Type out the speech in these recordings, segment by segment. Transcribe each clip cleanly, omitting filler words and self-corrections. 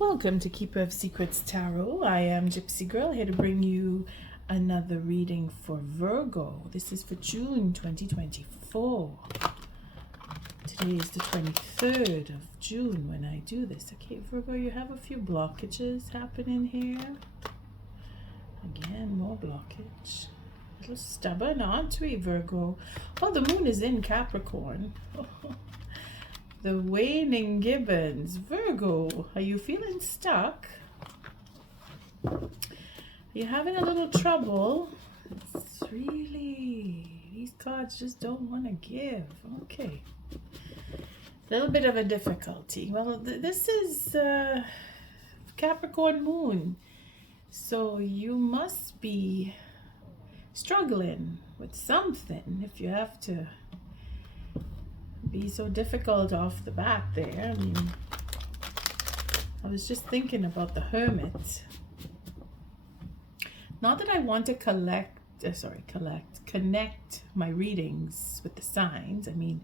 Welcome to Keeper of Secrets Tarot. I am Gypsy Girl, here to bring you another reading for Virgo. This is for June 2024. Today is the 23rd of June when I do this. Okay, Virgo, you have a few blockages happening here. Again, more blockage. A little stubborn, aren't we, Virgo? Well, the moon is in Capricorn. The waning gibbons. Virgo, are you feeling stuck? Are you having a little trouble? It's really, these cards just don't want to give. Okay. A little bit of a difficulty. Well, this is Capricorn moon. So you must be struggling with something if you have to be so difficult off the bat there. I mean, I was just thinking about the Hermit. Not that I want to connect my readings with the signs. I mean,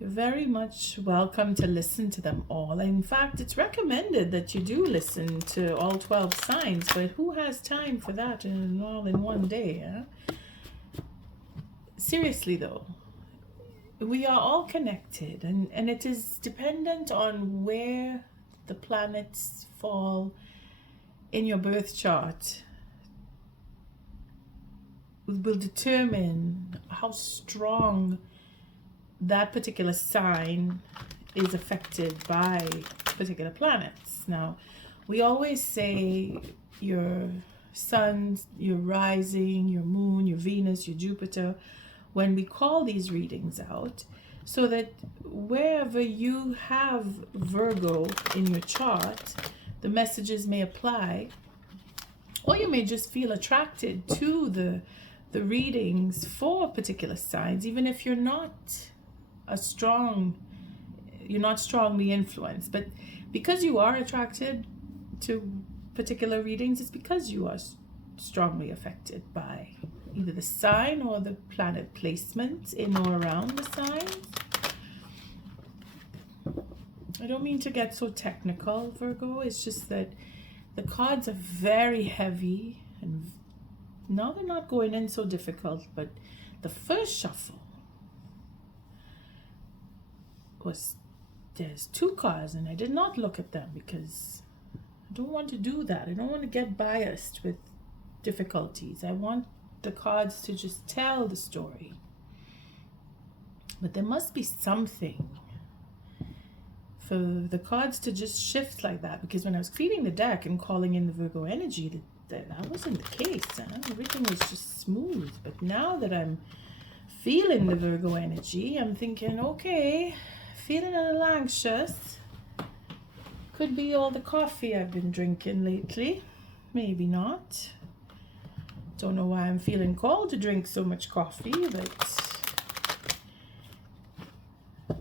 you're very much welcome to listen to them all. In fact, it's recommended that you do listen to all 12 signs, but who has time for that all in one day? Huh? Seriously though, we are all connected, and it is dependent on where the planets fall in your birth chart will determine how strong that particular sign is affected by particular planets. Now, we always say your sun, your rising, your moon, your Venus, your Jupiter, when we call these readings out, so that wherever you have Virgo in your chart, the messages may apply, or you may just feel attracted to the readings for particular signs, even if you're not strongly influenced. But because you are attracted to particular readings, it's because you are strongly affected by either the sign or the planet placement in or around the signs. I don't mean to get so technical, Virgo. It's just that the cards are very heavy, and now they're not going in so difficult, but the first shuffle was, there's two cards, and I did not look at them because I don't want to do that. I don't want to get biased with difficulties. I want the cards to just tell the story. But there must be something for the cards to just shift like that, because when I was cleaning the deck and calling in the Virgo energy, that wasn't the case. Everything was just smooth. But now that I'm feeling the Virgo energy, I'm thinking, okay, feeling a little anxious. Could be all the coffee I've been drinking lately. Maybe not. Don't know why I'm feeling called to drink so much coffee, but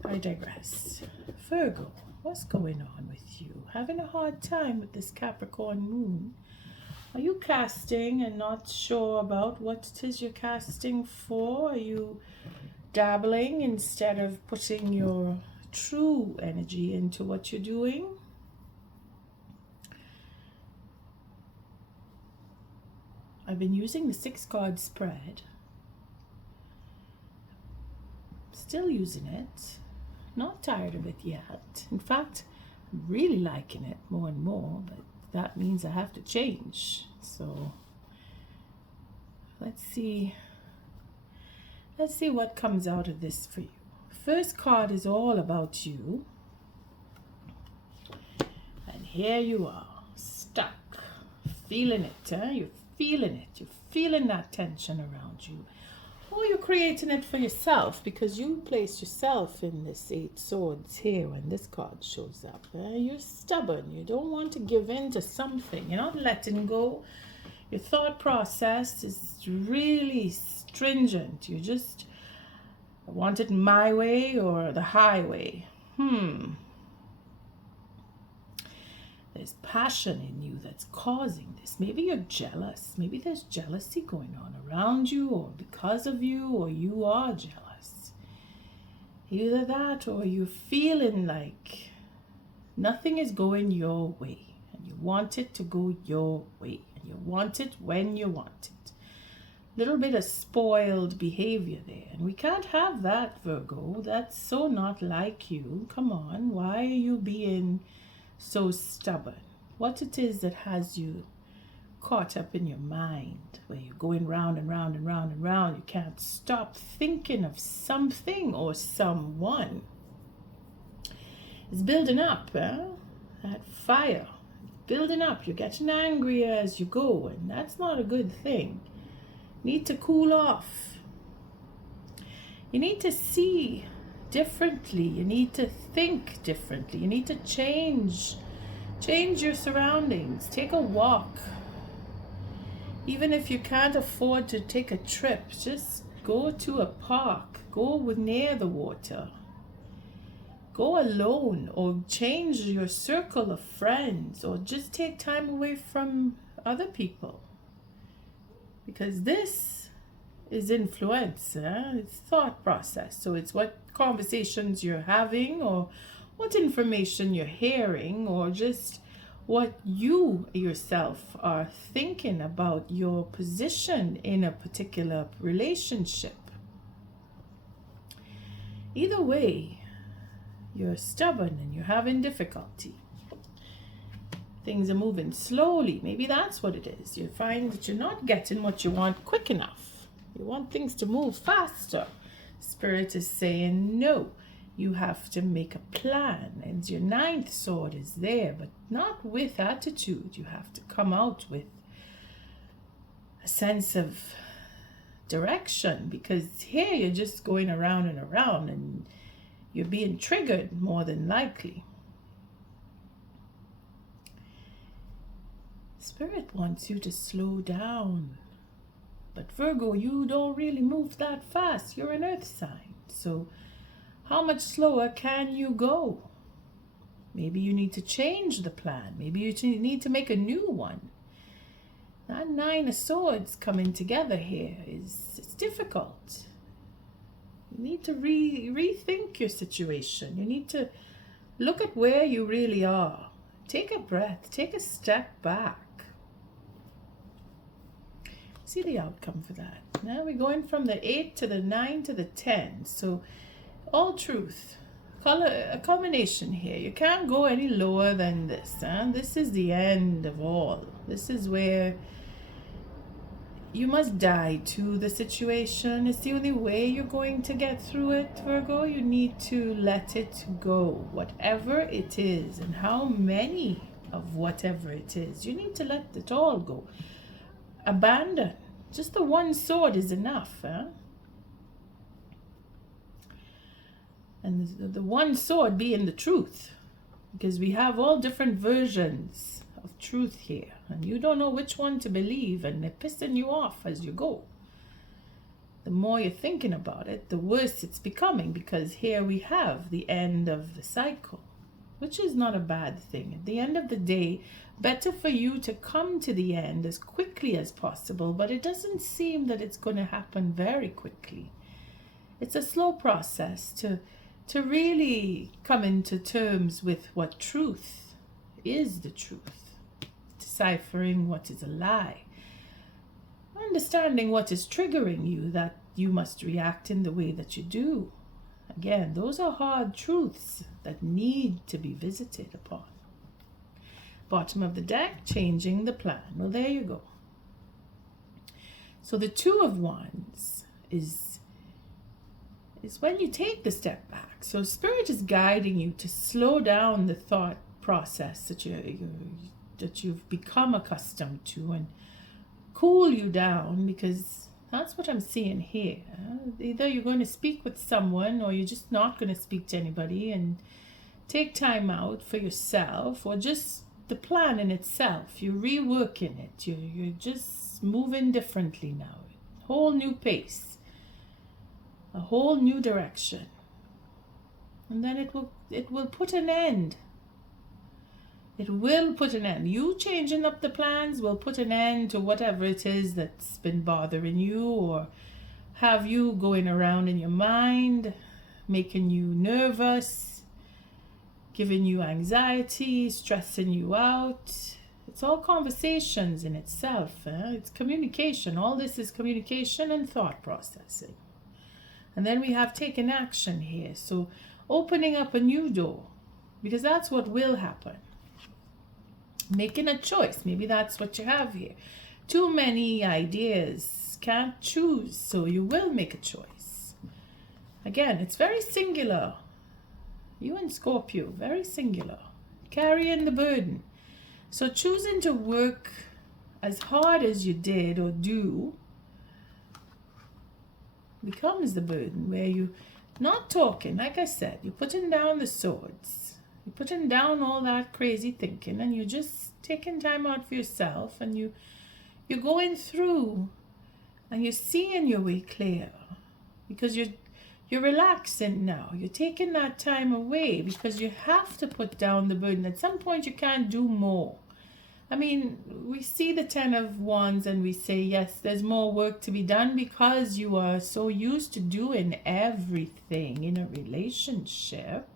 I digress. Virgo, what's going on with you? Having a hard time with this Capricorn moon? Are you casting and not sure about what it is you're casting for? Are you dabbling instead of putting your true energy into what you're doing? I've been using the 6-card spread. Still using it. Not tired of it yet. In fact, I'm really liking it more and more, but that means I have to change. So let's see what comes out of this for you. First card is all about you. And here you are, stuck, feeling it, huh? You're feeling it. You're feeling that tension around you. Or you're creating it for yourself because you place yourself in this 8 swords here when this card shows up. You're stubborn. You don't want to give in to something. You're not letting go. Your thought process is really stringent. You just want it my way or the highway. There's passion in you that's causing this. Maybe you're jealous. Maybe there's jealousy going on around you or because of you, or you are jealous. Either that or you're feeling like Nothing is going your way, and you want it to go your way, and you want it when you want it. Little bit of spoiled behavior there, and we can't have that, Virgo. That's so not like you. Come on, why are you being so stubborn? What it is that has you caught up in your mind, where you're going round and round and round and round. You can't stop thinking of something or someone. It's building up, that fire. It's building up. You're getting angrier as you go, and that's not a good thing. You need to cool off. You need to see differently. You need to think differently. You need to change your surroundings. Take a walk. Even if you can't afford to take a trip, just go to a park. Go near the water. Go alone, or change your circle of friends, or just take time away from other people. Because this is influence, it's thought process. So it's what conversations you're having, or what information you're hearing, or just what you yourself are thinking about your position in a particular relationship. Either way, you're stubborn and you're having difficulty. Things are moving slowly. Maybe that's what it is. You find that you're not getting what you want quick enough. You want things to move faster. Spirit is saying no. You have to make a plan. And your ninth sword is there, but not with attitude. You have to come out with a sense of direction, because here you're just going around and around, and you're being triggered more than likely. Spirit wants you to slow down. But Virgo, you don't really move that fast. You're an earth sign. So how much slower can you go? Maybe you need to change the plan. Maybe you need to make a new one. That nine of swords coming together here it's difficult. You need to rethink your situation. You need to look at where you really are. Take a breath. Take a step back. See the outcome for that. Now we're going from the 8 to the 9 to the 10. So all truth. A culmination here. You can't go any lower than this. This is the end of all. This is where you must die to the situation. It's the only way you're going to get through it, Virgo. You need to let it go. Whatever it is, and how many of whatever it is, you need to let it all go. Abandon. Just the one sword is enough. And the one sword being the truth. Because we have all different versions of truth here. And you don't know which one to believe. And they're pissing you off as you go. The more you're thinking about it, the worse it's becoming. Because here we have the end of the cycle. Which is not a bad thing. At the end of the day, better for you to come to the end as quickly as possible. But it doesn't seem that it's going to happen very quickly. It's a slow process to really come into terms with what truth is the truth. Deciphering what is a lie. Understanding what is triggering you, that you must react in the way that you do. Again, those are hard truths that need to be visited upon. Bottom of the deck, changing the plan. Well, there you go. So the Two of Wands is when you take the step back. So Spirit is guiding you to slow down the thought process that you've become accustomed to, and cool you down, because that's what I'm seeing here. Either you're going to speak with someone, or you're just not going to speak to anybody and take time out for yourself, or just the plan in itself. You're reworking it. You're just moving differently now. Whole new pace. A whole new direction. And then it will put an end. It will put an end. You changing up the plans will put an end to whatever it is that's been bothering you, or have you going around in your mind, making you nervous. giving you anxiety, stressing you out. It's all conversations in itself. It's communication. All this is communication and thought processing. And then we have taken action here. So opening up a new door, because that's what will happen. Making a choice. Maybe that's what you have here. Too many ideas. Can't choose. So you will make a choice. Again, it's very singular. You and Scorpio, very singular. Carrying the burden. So choosing to work as hard as you did or do becomes the burden, where you not talking, like I said, you're putting down the swords. You're putting down all that crazy thinking, and you're just taking time out for yourself, and you're going through and you're seeing your way clear, because you're relaxing now. You're taking that time away because you have to put down the burden. At some point you can't do more. I mean, we see the 10 of Wands and we say, yes, there's more work to be done, because you are so used to doing everything in a relationship.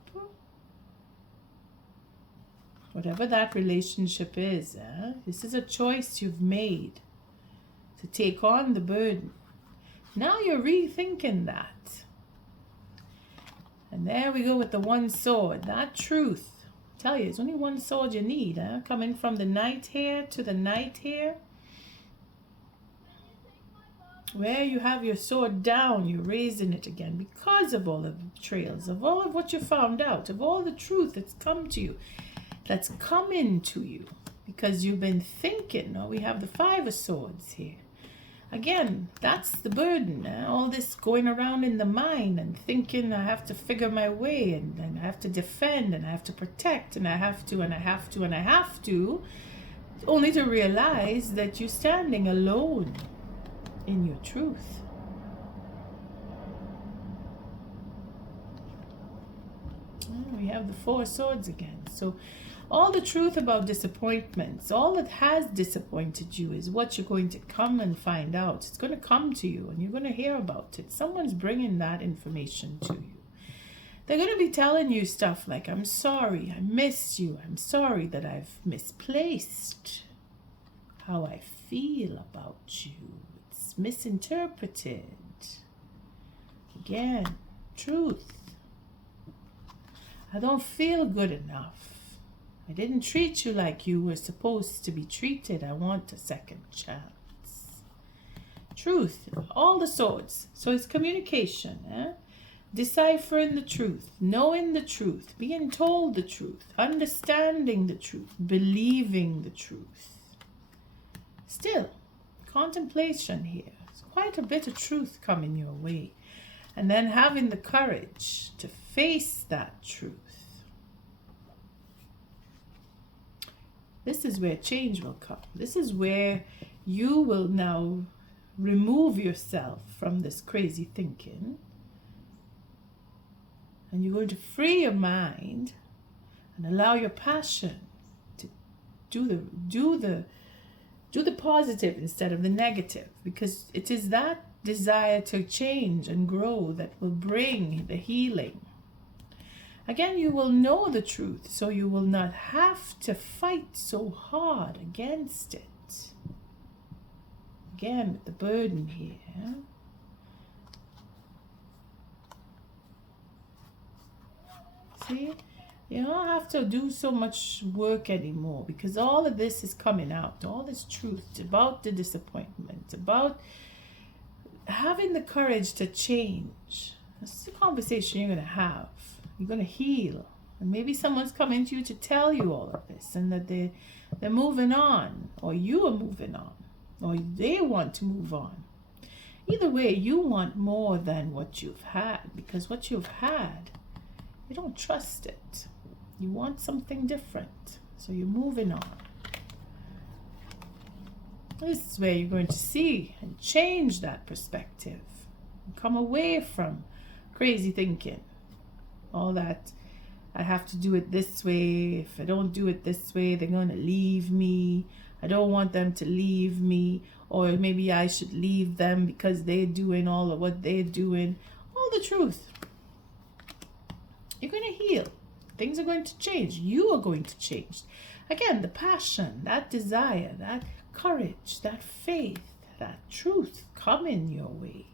Whatever that relationship is, this is a choice you've made to take on the burden. Now you're rethinking that. And there we go with the one sword, that truth. I tell you, it's only one sword you need, coming from the Knight here to the Knight here. Where you have your sword down, you're raising it again because of all of the betrayals, of all of what you found out, of all the truth that's come to you, that's come into you, because you've been thinking. We have the 5 of Swords here. Again, that's the burden. All this going around in the mind and thinking I have to figure my way, and I have to defend, and I have to protect, and I have to, and I have to, and I have to, only to realize that you're standing alone in your truth. We have the 4 of Swords again. So all the truth about disappointments, all that has disappointed you, is what you're going to come and find out. It's going to come to you and you're going to hear about it. Someone's bringing that information to you. They're going to be telling you stuff like, I'm sorry, I miss you. I'm sorry that I've misplaced how I feel about you. It's misinterpreted. Again, truth. I don't feel good enough. I didn't treat you like you were supposed to be treated. I want a second chance. Truth, all the swords. So it's communication, deciphering the truth, knowing the truth, being told the truth, understanding the truth, believing the truth. Still, contemplation here. There's quite a bit of truth coming your way. And then having the courage to face that truth. This is where change will come. This is where you will now remove yourself from this crazy thinking. And you're going to free your mind and allow your passion to do the positive instead of the negative. Because it is that desire to change and grow that will bring the healing. Again, you will know the truth, so you will not have to fight so hard against it. Again, with the burden here. See? You don't have to do so much work anymore, because all of this is coming out. All this truth about the disappointment, about having the courage to change. This is a conversation you're going to have. You're going to heal. And maybe someone's coming to you to tell you all of this, and that they're moving on, or you are moving on, or they want to move on. Either way, you want more than what you've had, because what you've had, you don't trust it. You want something different. So you're moving on. This is where you're going to see and change that perspective. And come away from crazy thinking. All that, I have to do it this way. If I don't do it this way, they're going to leave me. I don't want them to leave me. Or maybe I should leave them because they're doing all of what they're doing. All the truth. You're going to heal. Things are going to change. You are going to change. Again, the passion, that desire, that courage, that faith, that truth coming your way.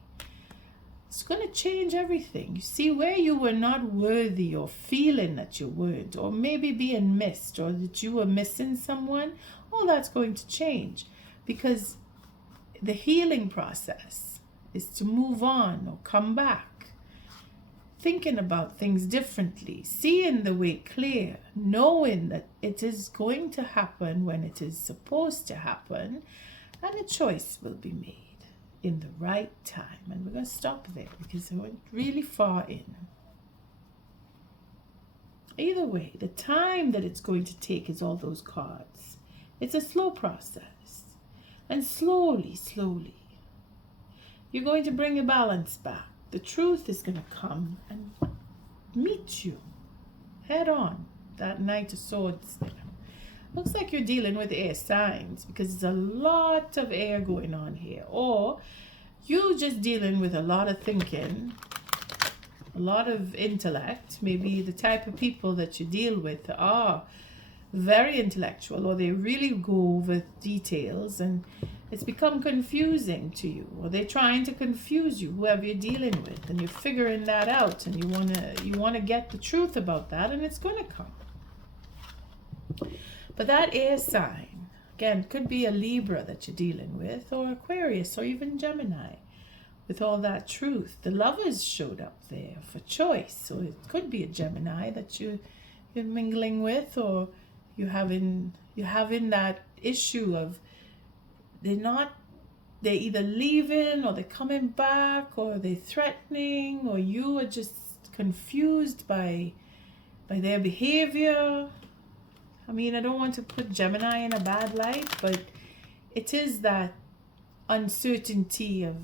It's going to change everything. You see, where you were not worthy or feeling that you weren't, or maybe being missed, or that you were missing someone, all that's going to change, because the healing process is to move on or come back, thinking about things differently, seeing the way clear, knowing that it is going to happen when it is supposed to happen, and a choice will be made in the right time. And we're going to stop there because I went really far in. Either way, the time that it's going to take is all those cards. It's a slow process. And slowly, you're going to bring a balance back. The truth is going to come and meet you head on. That Knight of Swords there. Looks like you're dealing with air signs, because there's a lot of air going on here. Or you just dealing with a lot of thinking, a lot of intellect. Maybe the type of people that you deal with are very intellectual, or they really go over details, and it's become confusing to you, or they're trying to confuse you, whoever you're dealing with, and you're figuring that out, and you want to get the truth about that, and it's going to come. But that air sign, again, could be a Libra that you're dealing with, or Aquarius, or even Gemini. With all that truth, the Lovers showed up there for choice. So it could be a Gemini that you're mingling with, or you're having that issue of they're either leaving, or they're coming back, or they're threatening, or you are just confused by their behavior. I mean, I don't want to put Gemini in a bad light, but it is that uncertainty of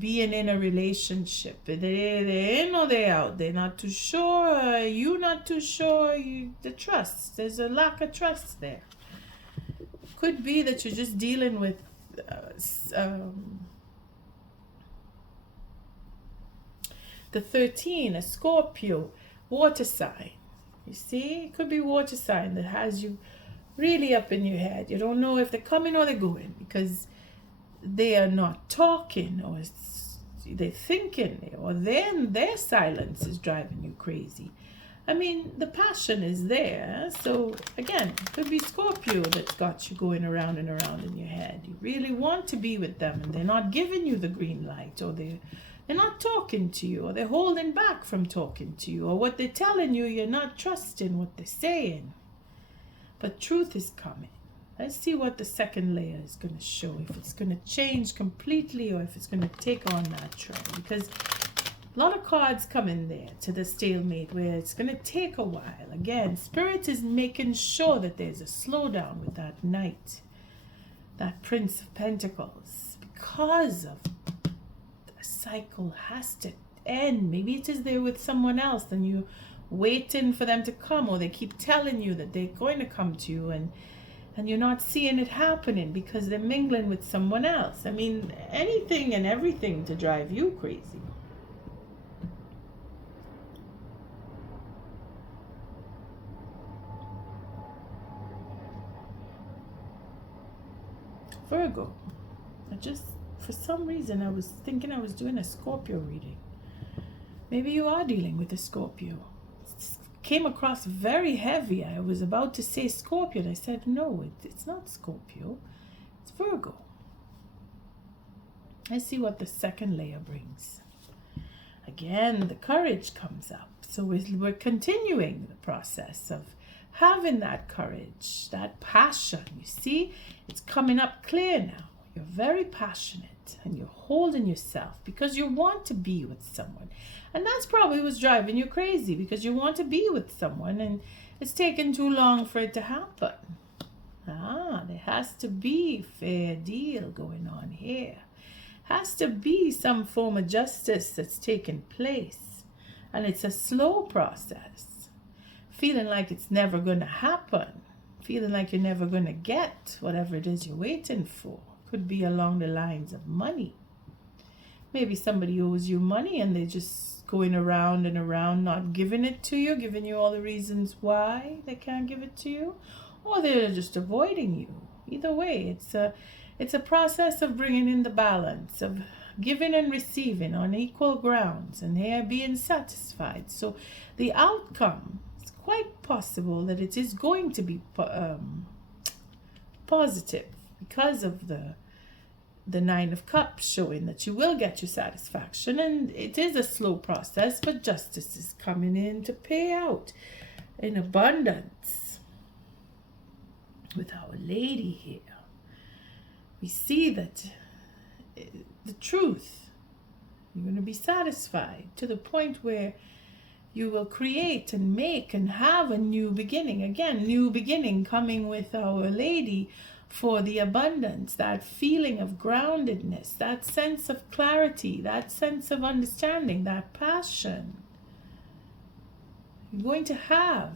being in a relationship. They're in or they're out. They're not too sure. You're not too sure. The trust. There's a lack of trust there. Could be that you're just dealing with the 13, a Scorpio, water sign. You see, it could be water sign that has you really up in your head. You don't know if they're coming or they're going, because they are not talking, or they're thinking, or then their silence is driving you crazy. I mean, the passion is there. So again, it could be Scorpio that's got you going around and around in your head. You really want to be with them, and they're not giving you the green light, or they're not talking to you, or they're holding back from talking to you, or what they're telling you, you're not trusting what they're saying. But truth is coming. Let's see what the second layer is going to show, if it's going to change completely, or if it's going to take on that trend. Because a lot of cards come in there to the stalemate, where it's going to take a while. Again, Spirit is making sure that there's a slowdown with that Knight, that Prince of Pentacles, because of cycle has to end. Maybe it is there with someone else, and you're waiting for them to come, or they keep telling you that they're going to come to you, and you're not seeing it happening because they're mingling with someone else. I mean, anything and everything to drive you crazy. Virgo, for some reason, I was thinking I was doing a Scorpio reading. Maybe you are dealing with a Scorpio. It came across very heavy. I was about to say Scorpio, and I said, no, it's not Scorpio. It's Virgo. Let's see what the second layer brings. Again, the courage comes up. So we're continuing the process of having that courage, that passion. You see, it's coming up clear now. You're very passionate, and you're holding yourself because you want to be with someone. And that's probably what's driving you crazy, because you want to be with someone and it's taken too long for it to happen. There has to be fair deal going on here. Has to be some form of justice that's taking place. And it's a slow process. Feeling like it's never going to happen. Feeling like you're never going to get whatever it is you're waiting for. Could be along the lines of money. Maybe somebody owes you money and they just going around and around, not giving it to you, giving you all the reasons why they can't give it to you, or they're just avoiding you. Either way, it's a process of bringing in the balance of giving and receiving on equal grounds, and they are being satisfied. So the outcome, it's quite possible that it is going to be positive because of the Nine of Cups showing that you will get your satisfaction, and it is a slow process, but justice is coming in to pay out in abundance. With Our Lady here, we see that the truth, you're going to be satisfied to the point where you will create and make and have a new beginning. Again, new beginning coming with Our Lady for the abundance, that feeling of groundedness, that sense of clarity, that sense of understanding, that passion. You're going to have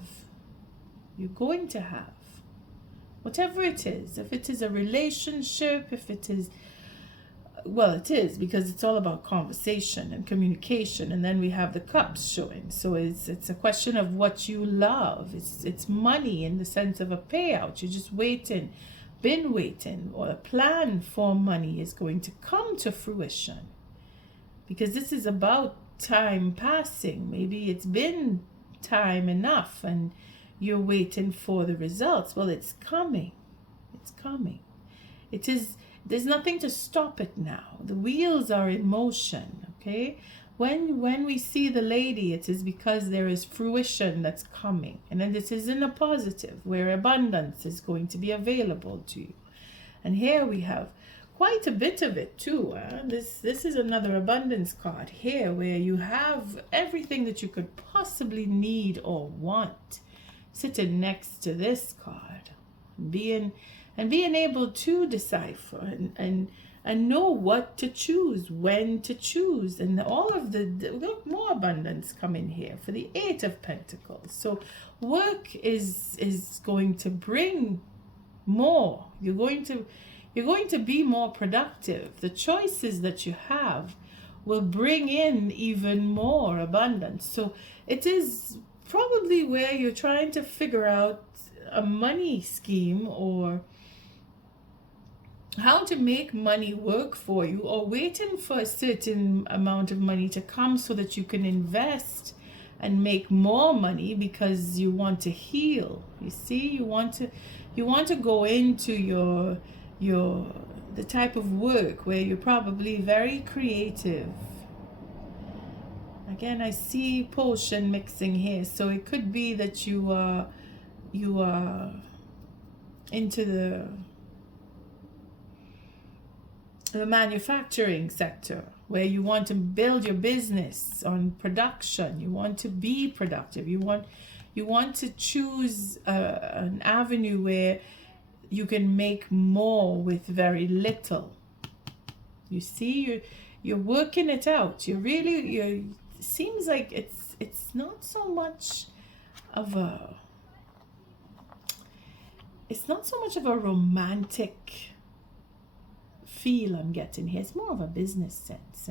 whatever it is. If it is a relationship, if it is, well, it is, because it's all about conversation and communication, and then we have the cups showing. So it's a question of what you love. It's money in the sense of a payout. You're just waiting, been waiting, or a plan for money is going to come to fruition, because this is about time passing. Maybe it's been time enough and you're waiting for the results. Well, it's coming. There's nothing to stop it now. The wheels are in motion. Okay, when we see the Lady, it is because there is fruition that's coming, and then this is in a positive where abundance is going to be available to you. And here we have quite a bit of it too. This is another abundance card here, where you have everything that you could possibly need or want sitting next to this card, being able to decipher and know what to choose, when to choose, and all of look, more abundance coming here for the Eight of Pentacles. So work is going to bring more. You're going to be more productive. The choices that you have will bring in even more abundance. So it is probably where you're trying to figure out a money scheme, or how to make money work for you, or waiting for a certain amount of money to come so that you can invest and make more money because you want to heal. You see, you want to go into the type of work where you're probably very creative. Again, I see potion mixing here, so it could be that you are into the manufacturing sector, where you want to build your business on production. You want to be productive. You want to choose an avenue where you can make more with very little. You see, you're working it out. Seems like it's not so much of a romantic feel I'm getting here. It's more of a business sense.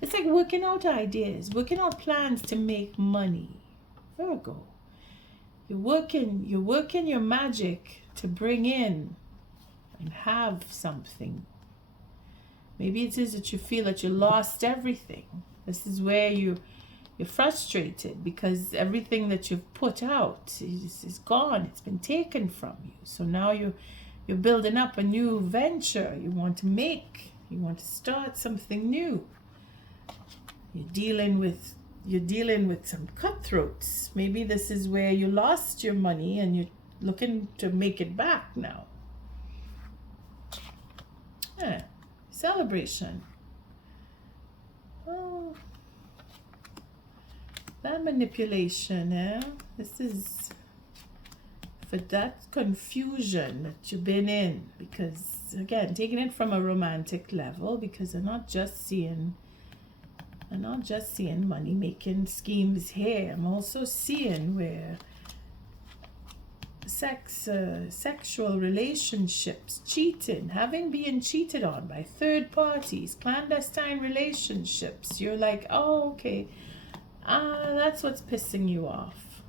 It's like working out ideas, working out plans to make money. Virgo, you're working your magic to bring in and have something. Maybe it is that you feel that you lost everything. This is where you're frustrated because everything that you've put out is gone. It's been taken from you. So now you're building up a new venture. You want to start something new. You're dealing with some cutthroats. Maybe this is where you lost your money and you're looking to make it back now. Celebration. Oh, that manipulation, This is for that confusion that you've been in, because again, taking it from a romantic level, because I'm not just seeing money making schemes here. I'm also seeing where sexual relationships, cheating, being cheated on by third parties, clandestine relationships. You're like, oh, okay, That's what's pissing you off.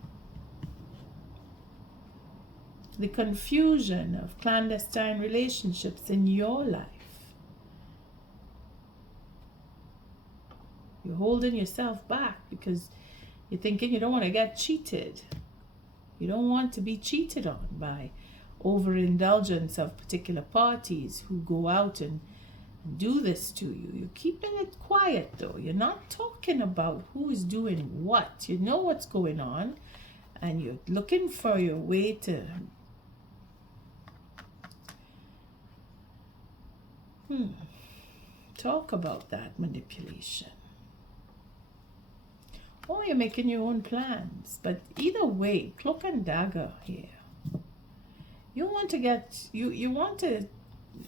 The confusion of clandestine relationships in your life. You're holding yourself back because you're thinking you don't want to get cheated. You don't want to be cheated on by overindulgence of particular parties who go out and do this to you. You're keeping it quiet though. You're not talking about who is doing what. You know what's going on and you're looking for your way to talk about that manipulation. Or you're making your own plans. But either way, cloak and dagger here. You want to get, you want to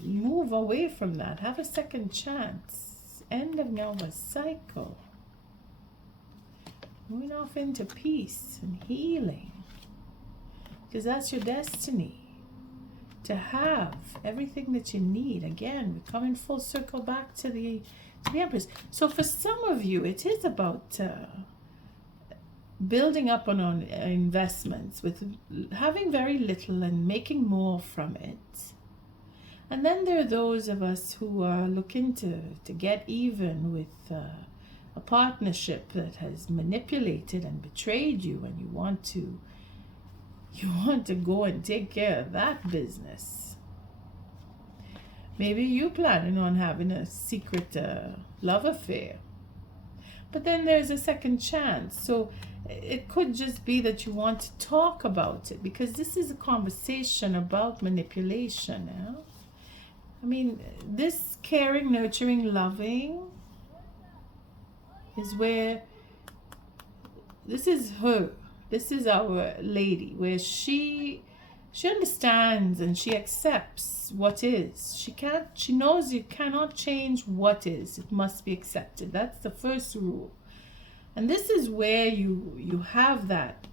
move away from that. Have a second chance. End of a cycle. Moving off into peace and healing. Because that's your destiny. To have everything that you need. Again, we're coming full circle back to the Empress. So for some of you, it is about building up on investments with having very little and making more from it. And then there are those of us who are looking to get even with a partnership that has manipulated and betrayed you, and you want to go and take care of that business. Maybe you're planning on having a secret love affair. But then there's a second chance. So it could just be that you want to talk about it, because this is a conversation about manipulation. I mean, this caring, nurturing, loving is where this is her. This is our lady, where she understands and she accepts what is. She knows you cannot change what is. It must be accepted. That's the first rule. And this is where you have that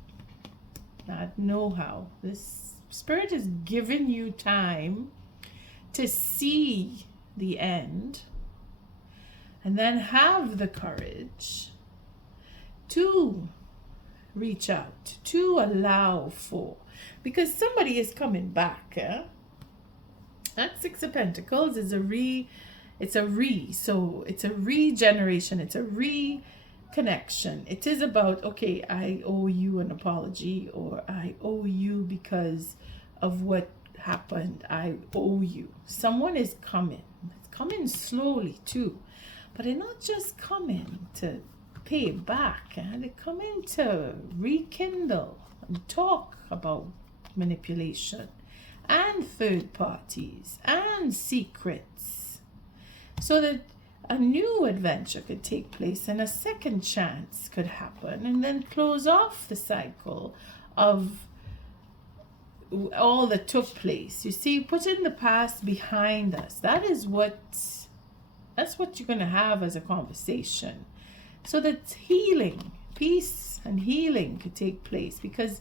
know-how. This spirit is giving you time to see the end and then have the courage to reach out, to allow for, because somebody is coming back. That Six of Pentacles is so it's a regeneration, it's a reconnection. It is about, okay, I owe you an apology, or I owe you because of what happened. I owe you. Someone is coming. It's coming slowly too, but they're not just coming to pay back, and they're coming to rekindle and talk about manipulation and third parties and secrets, so that a new adventure could take place and a second chance could happen, and then close off the cycle of all that took place. You see, putting the past behind us, that's what you're going to have as a conversation, so that healing, peace and healing could take place, because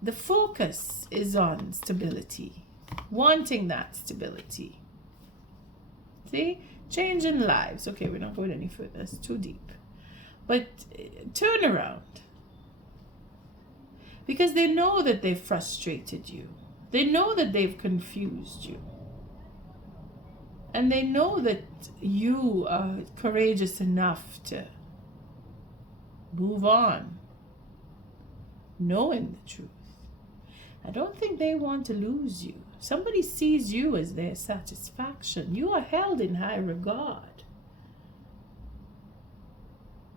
the focus is on stability, wanting that stability. See, changing lives. Okay, we're not going any further, that's too deep. But turn around, because they know that they've frustrated you. They know that they've confused you. And they know that you are courageous enough to move on, knowing the truth. I don't think they want to lose you. Somebody sees you as their satisfaction. You are held in high regard,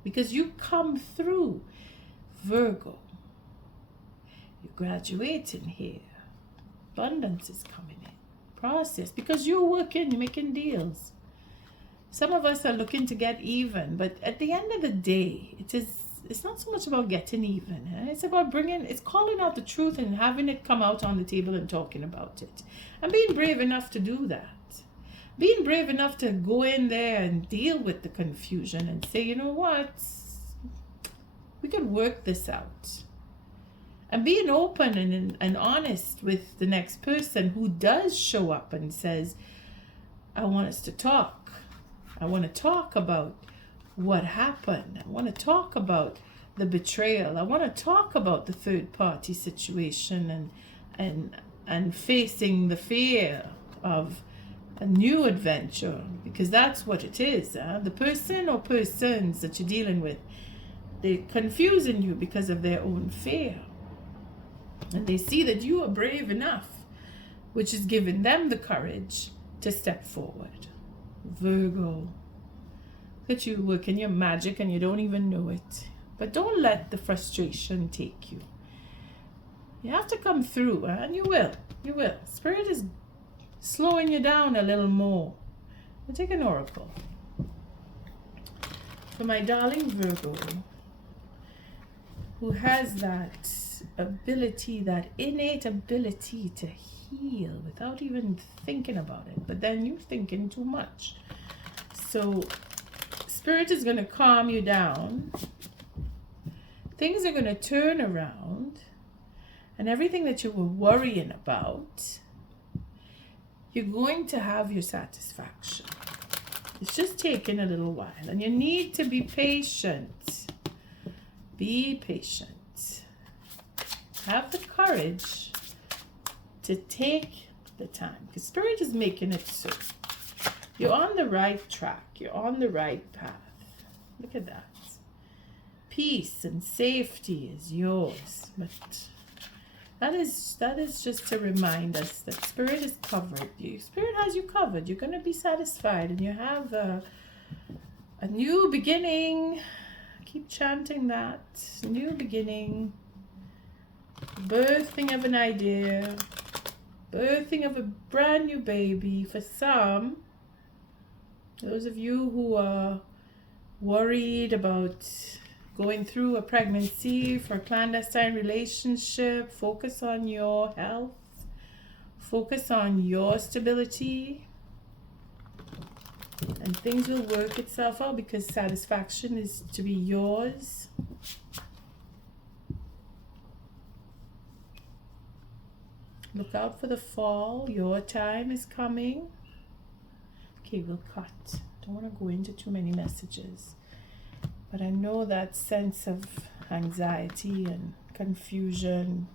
because you come through, Virgo. You're graduating here. Abundance is coming in. Process, because you're working, you're making deals. Some of us are looking to get even, but at the end of the day, it's not so much about getting even. It's about it's calling out the truth and having it come out on the table and talking about it, and being brave enough to do that. Being brave enough to go in there and deal with the confusion and say, you know what, we could work this out. And being open and honest with the next person who does show up and says, I want us to talk. I want to talk about what happened. I want to talk about the betrayal. I want to talk about the third party situation and facing the fear of a new adventure, because that's what it is. The person or persons that you're dealing with, they're confusing you because of their own fear. And they see that you are brave enough, which is giving them the courage to step forward. Virgo, look at you working your magic and you don't even know it. But don't let the frustration take you. You have to come through, and you will. You will. Spirit is slowing you down a little more. We'll take an oracle. For my darling Virgo, who has that ability, that innate ability to heal without even thinking about it. But then you're thinking too much. So Spirit is going to calm you down. Things are going to turn around. And everything that you were worrying about, you're going to have your satisfaction. It's just taking a little while. And you need to be patient. Be patient. Have the courage to take the time. Because Spirit is making it so. You're on the right track. You're on the right path. Look at that. Peace and safety is yours. But that is just to remind us that Spirit is covered. Spirit has you covered. You're going to be satisfied, and you have a new beginning. Keep chanting that. New beginning. Birthing of an idea. Birthing of a brand new baby. For some, those of you who are worried about going through a pregnancy, for a clandestine relationship, focus on your health, focus on your stability, and things will work itself out, because satisfaction is to be yours. Look out for the fall. Your time is coming. Okay, we'll cut. Don't want to go into too many messages. But I know that sense of anxiety and confusion,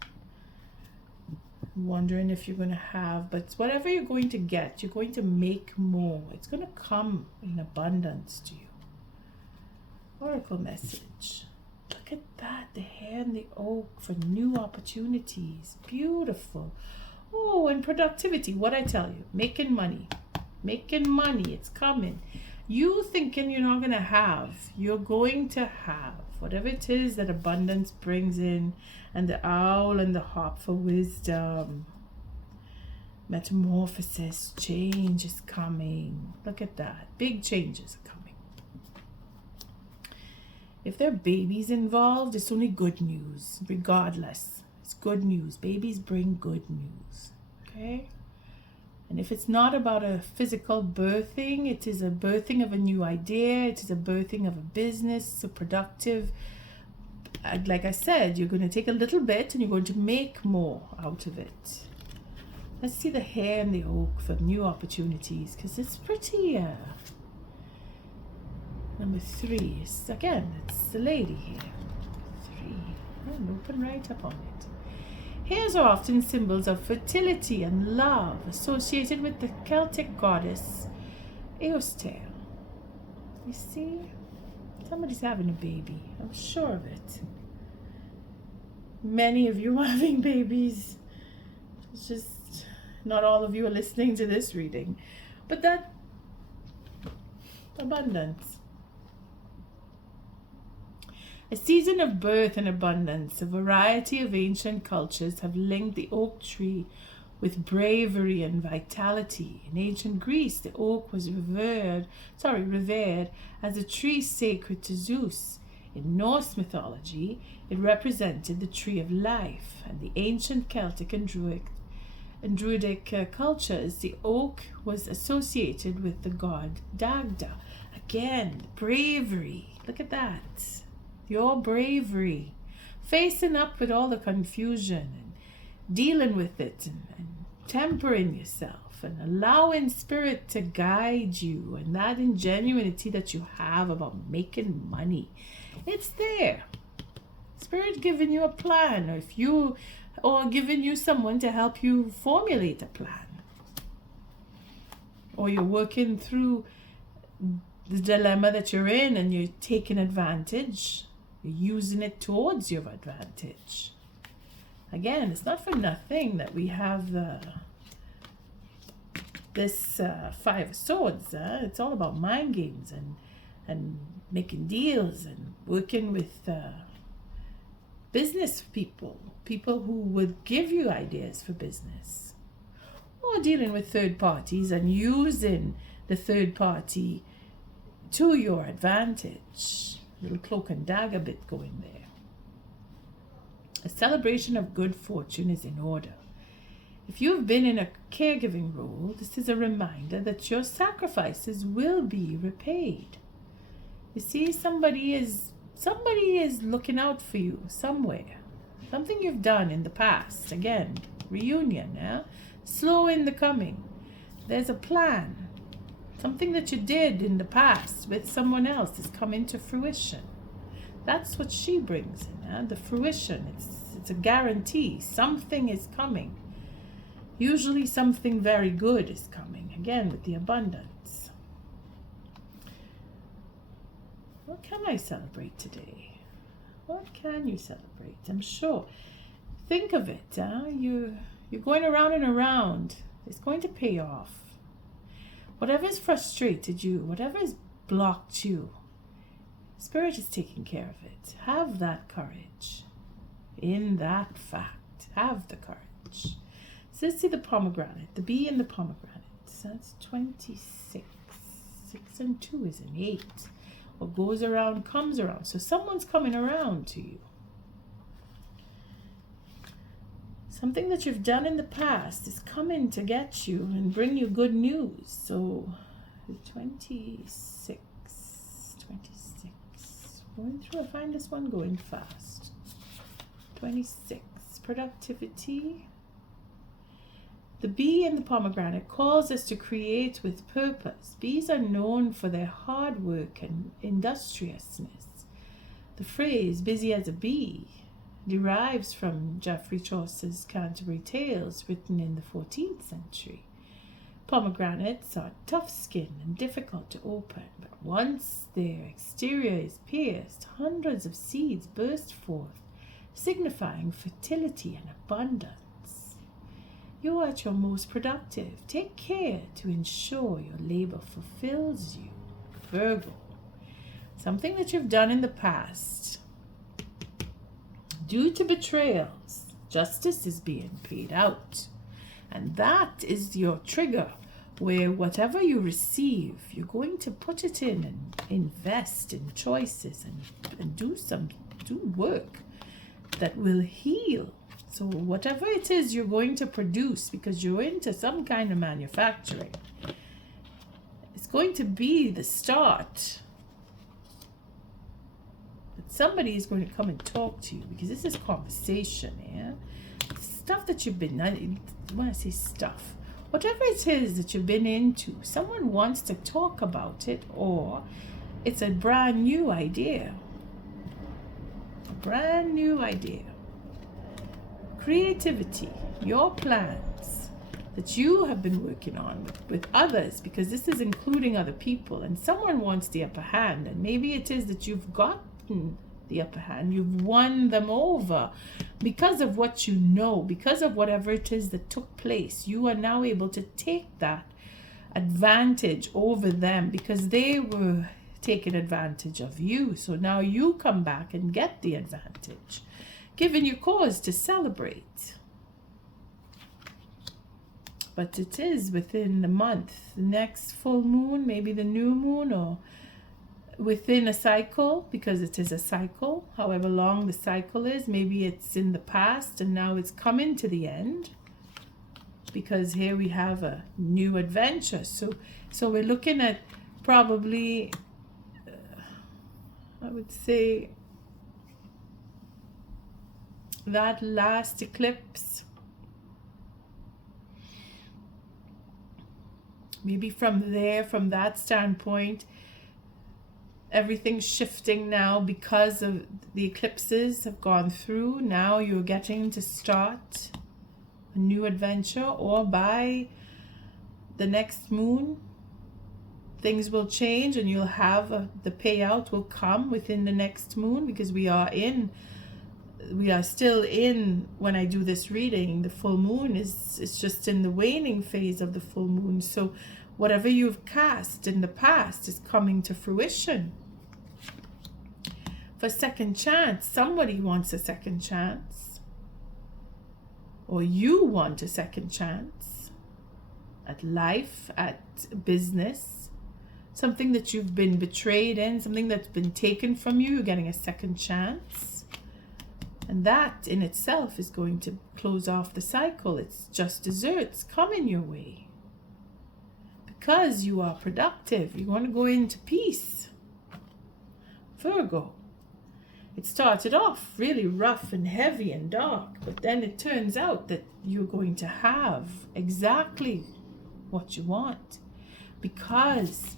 wondering if you're going to have, but whatever you're going to get, you're going to make more. It's going to come in abundance to you. Oracle message. Look at that, the hare and the oak for new opportunities. Beautiful. Oh, and productivity, what I tell you, making money. Making money, it's coming. You thinking you're not going to have, you're going to have. Whatever it is that abundance brings in, and the owl and the hop for wisdom. Metamorphosis, change is coming. Look at that. Big changes are coming. If there are babies involved, it's only good news. Regardless, it's good news. Babies bring good news. Okay? And if it's not about a physical birthing, it is a birthing of a new idea. It is a birthing of a business, a productive. Like I said, you're going to take a little bit and you're going to make more out of it. Let's see the hare and the oak for new opportunities, because it's pretty. Number 3 is, again, it's the lady here. 3. And open right up on it. Hares are often symbols of fertility and love, associated with the Celtic goddess Eostre. You see? Somebody's having a baby. I'm sure of it. Many of you are having babies. It's just not all of you are listening to this reading. But that abundance. A season of birth and abundance. A variety of ancient cultures have linked the oak tree with bravery and vitality. In ancient Greece, the oak was revered as a tree sacred to Zeus. In Norse mythology, it represented the tree of life. And the ancient Celtic and Druidic cultures, the oak was associated with the god Dagda. Again, bravery. Look at that. Your bravery, facing up with all the confusion and dealing with it and tempering yourself and allowing spirit to guide you, and that ingenuity that you have about making money, it's there. Spirit giving you a plan, or giving you someone to help you formulate a plan, or you're working through the dilemma that you're in and you're taking advantage, you're using it towards your advantage. Again, it's not for nothing that we have this Five of Swords. It's all about mind games and making deals and working with business people who would give you ideas for business, or dealing with third parties and using the third party to your advantage. Little cloak and dagger bit going there. A celebration of good fortune is in order. If you've been in a caregiving role, this is a reminder that your sacrifices will be repaid. You see, somebody is looking out for you somewhere. Something you've done in the past. Again, reunion, slow in the coming. There's a plan. Something that you did in the past with someone else is coming to fruition. That's what she brings in, the fruition. It's a guarantee. Something is coming. Usually something very good is coming. Again, with the abundance. What can I celebrate today? What can you celebrate? I'm sure. Think of it. You're going around and around. It's going to pay off. Whatever's frustrated you, whatever's blocked you, Spirit is taking care of it. Have that courage. In that fact, have the courage. So let's see the pomegranate, the bee and the pomegranate. So that's 26. 6 and 2 is an 8. What goes around comes around. So someone's coming around to you. Something that you've done in the past is coming to get you and bring you good news. So 26. Going through, I find this one going fast. 26. Productivity. The bee and the pomegranate calls us to create with purpose. Bees are known for their hard work and industriousness. The phrase busy as a bee derives from Geoffrey Chaucer's Canterbury Tales, written in the 14th century. Pomegranates are tough-skinned and difficult to open, but once their exterior is pierced, hundreds of seeds burst forth, signifying fertility and abundance. You are at your most productive. Take care to ensure your labor fulfills you. Virgo. Something that you've done in the past. Due to betrayals, justice is being paid out. And that is your trigger, where whatever you receive, you're going to put it in and invest in choices and do work that will heal. So whatever it is you're going to produce, because you're into some kind of manufacturing, it's going to be the start. But somebody is going to come and talk to you, because this is conversation, stuff that you've been, when I say stuff, whatever it is that you've been into, someone wants to talk about it, or it's a brand new idea. A brand new idea. Creativity, your plans that you have been working on with others, because this is including other people, and someone wants the upper hand, and maybe it is that you've gotten the upper hand, you've won them over because of what you know, because of whatever it is that took place. You are now able to take that advantage over them because they were taking advantage of you. So now you come back and get the advantage, giving you cause to celebrate. But it is within the month, the next full moon, maybe the new moon, or within a cycle, because it is a cycle, however long the cycle is. Maybe it's in the past and now it's coming to the end, because here we have a new adventure. So we're looking at probably, I would say, that last eclipse Maybe from there, from that standpoint, everything's shifting now because of the eclipses have gone through. Now you're getting to start a new adventure, or by the next moon, things will change and you'll have the payout will come within the next moon, because we are still in, when I do this reading, the full moon is just in the waning phase of the full moon. So whatever you've cast in the past is coming to fruition. For second chance, somebody wants a second chance, or you want a second chance at life, at business, something that you've been betrayed in, something that's been taken from you. You're getting a second chance. And that in itself is going to close off the cycle. It's just desserts coming your way. Because you are productive, you want to go into peace. Virgo. It started off really rough and heavy and dark, but then it turns out that you're going to have exactly what you want. Because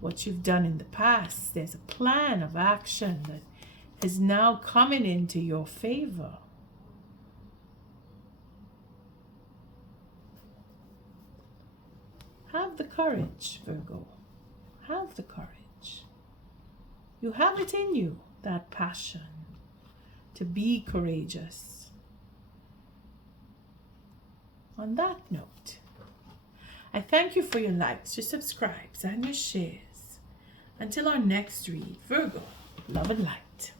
what you've done in the past, there's a plan of action that is now coming into your favor. Have the courage, Virgo. Have the courage. You have it in you, that passion to be courageous. On that note, I thank you for your likes, your subscribes, and your shares. Until our next read, Virgo, love and light.